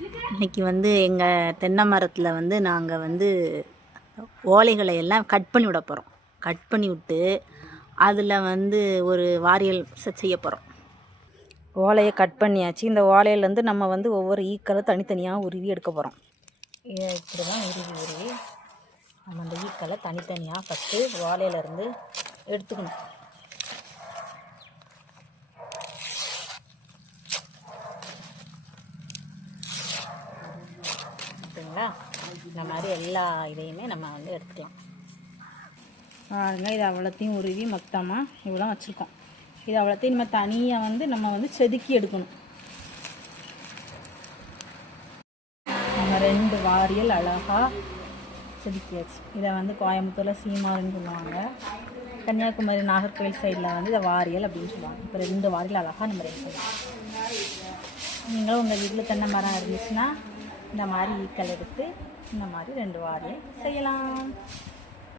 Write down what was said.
இன்றைக்கி வந்து எங்கள் தென்னை மரத்தில் வந்து நாங்கள் வந்து ஓலைகளை எல்லாம் கட் பண்ணி விட போகிறோம் கட் பண்ணி விட்டு அதில் வந்து ஒரு வாரியல் செய்ய போகிறோம் ஓலையை கட் பண்ணியாச்சு. இந்த ஓலையிலேருந்து நம்ம வந்து ஒவ்வொரு ஈக்களை தனித்தனியாக உருவி எடுக்க போகிறோம் இப்படி தான் உருவி உருவி நம்ம அந்த ஈக்களை தனித்தனியாக ஃபஸ்ட்டு ஓலையிலேருந்து எடுத்துக்கணும். ஓகேங்களா இந்த மாதிரி எல்லா இதையுமே நம்ம வந்து எடுத்துக்கலாம். பாருங்க இது அவ்வளோத்தையும் உருவி மொத்தமாக இவ்வளோ வச்சுருக்கோம். இது அவ்வளோத்தையும் நம்ம தனியாக வந்து நம்ம வந்து செதுக்கி எடுக்கணும். நம்ம ரெண்டு வாரியல் அழகாக செதுக்கியாச்சு. இதை வந்து கோயம்புத்தூரில் சீமாருன்னு சொல்லுவாங்க. கன்னியாகுமரி நாகர்கோவில் சைடில் வந்து இதை வாரியல் அப்படின்னு சொல்லுவாங்க. இப்போ ரெண்டு வாரியல் அழகாக நம்ம ரெடி நீங்களும் உங்கள் வீட்டில் தென்னை மரம் இருந்துச்சுன்னா இந்த மாதிரி ஈக்கள் எடுத்து இந்த மாதிரி ரெண்டு வாரியும் செய்யலாம்.